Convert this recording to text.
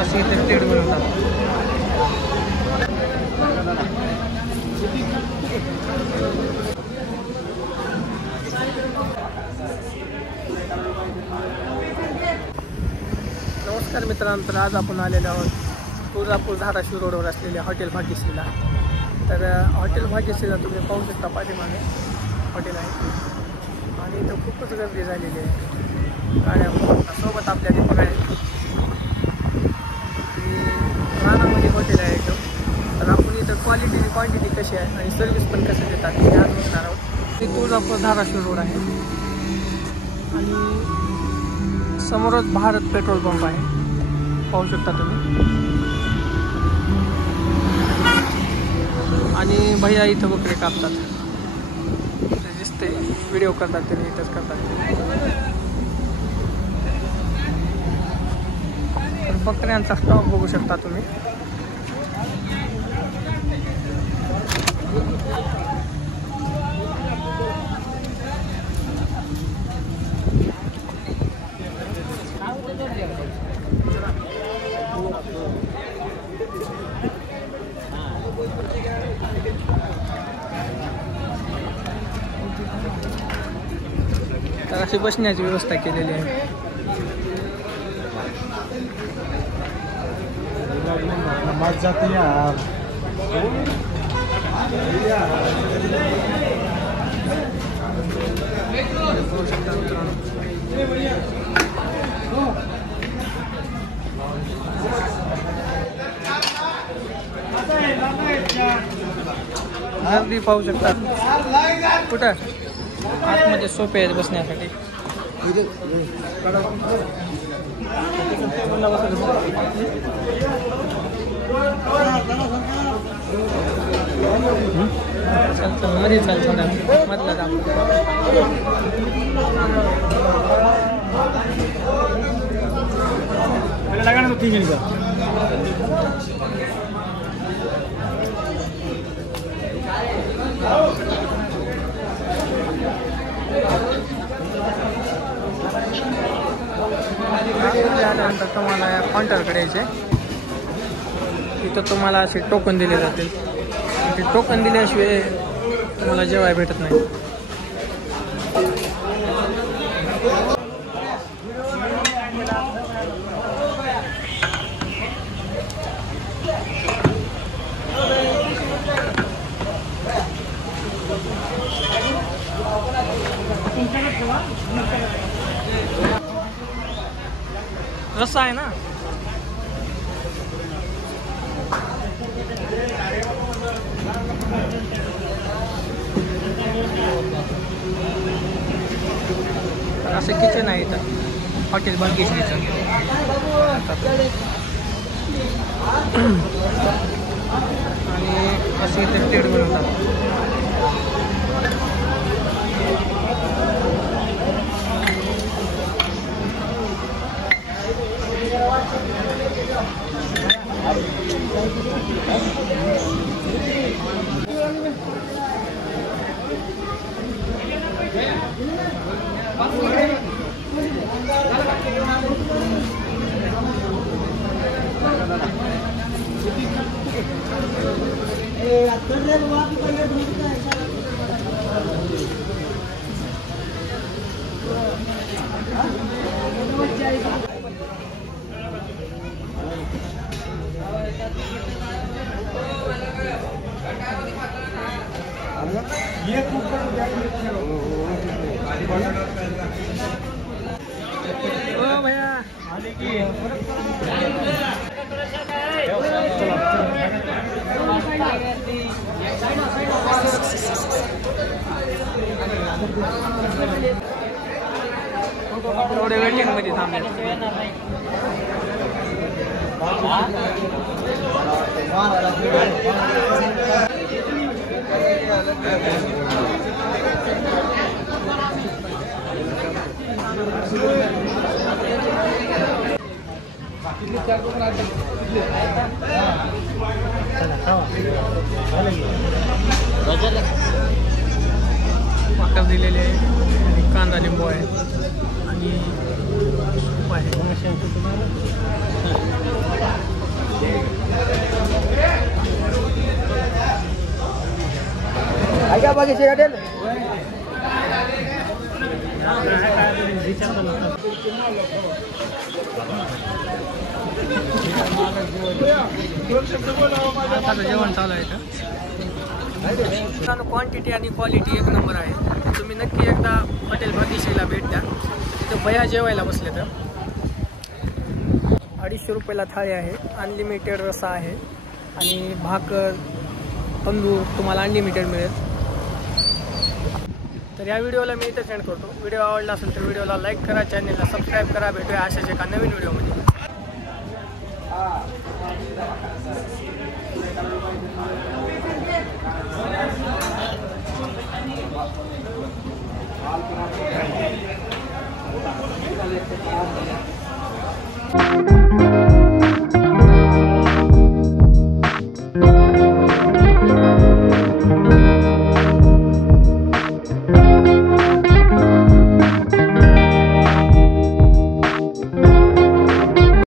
असे इथे प्लेट बनवतात. नमस्कार मित्रांनो, तर आज आपण आलेलो आहोत तुळजापूर धाराशिव रोडवर असलेल्या हॉटेल भाग्यश्रीला. तर हॉटेल भाग्यश्रीला तुम्ही पाहू शकता, पाठीमागे हॉटेल आहे आणि इथं खूपच गर्दी झालेली आहे. गाड्या सोबत आपल्या दीपक आहे आणि रानामध्ये हॉटेल आहे एकदम. तर आपण इथं क्वालिटी आणि क्वांटिटी कशी आहे आणि सर्व्हिस पण कसं देतात हे आज बघणार आहोत. ते तुळजापूर धाराशिव रोड आहे आणि समोरच भारत पेट्रोल पंप आहे, पाहू शकता तुम्ही. आणि भैया इथं बकरे कापतात, दिसते व्हिडिओ करतात, त्यांनी इथंच करतात. तर बकऱ्यांचा स्टॉक बघू शकता तुम्ही. तर अशी बसण्याची व्यवस्था केलेली आहे. नमाज जाती यार. बघू शकता मित्रांनो. गर्दी पाहू शकता. कुठं आतमध्ये सोपे आहेत बसण्यासाठी. चल मध्ये चाल, थोडा मधला जा. लगा ना 3 मिनट. आल्यानंतर तुम्हाला या काउंटरकडे यायचे. तिथं तुम्हाला असे टोकन दिले जातील. ते टोकन दिल्याशिवाय तुम्हाला जेवायला भेटत नाही. रस्सा आहे ना. असं किचन आहे इथं हॉटेल भाग्यश्रीचं. आणि असे इथे प्लेट बनवतात. ये कुकर ओ भैया आले की थोडे वेटिंग मध्ये थांबले. साखर दिलेली आहे आणि कांदा लिंबू आहे आणि सूप आहे. काय बागेची हॉटेल जेवण चालू आहे तर क्वांटिटी आणि क्वालिटी एक नंबर आहे. तुम्ही नक्की एकदा हॉटेल भाग्यश्रीला भेट द्या. तिथं बया जेवायला बसले तर 250 रुपयाला थाळी आहे. अनलिमिटेड रस्सा आहे आणि भाकर तंदूर तुम्हाला अनलिमिटेड मिळेल. तर या व्हिडिओला मी इथं सेंड करतो. व्हिडिओ आवडला असेल तर व्हिडिओला लाईक करा, चॅनलला सबस्क्राईब करा. भेटूया अशाच एका नवीन व्हिडिओमध्ये. Thank you.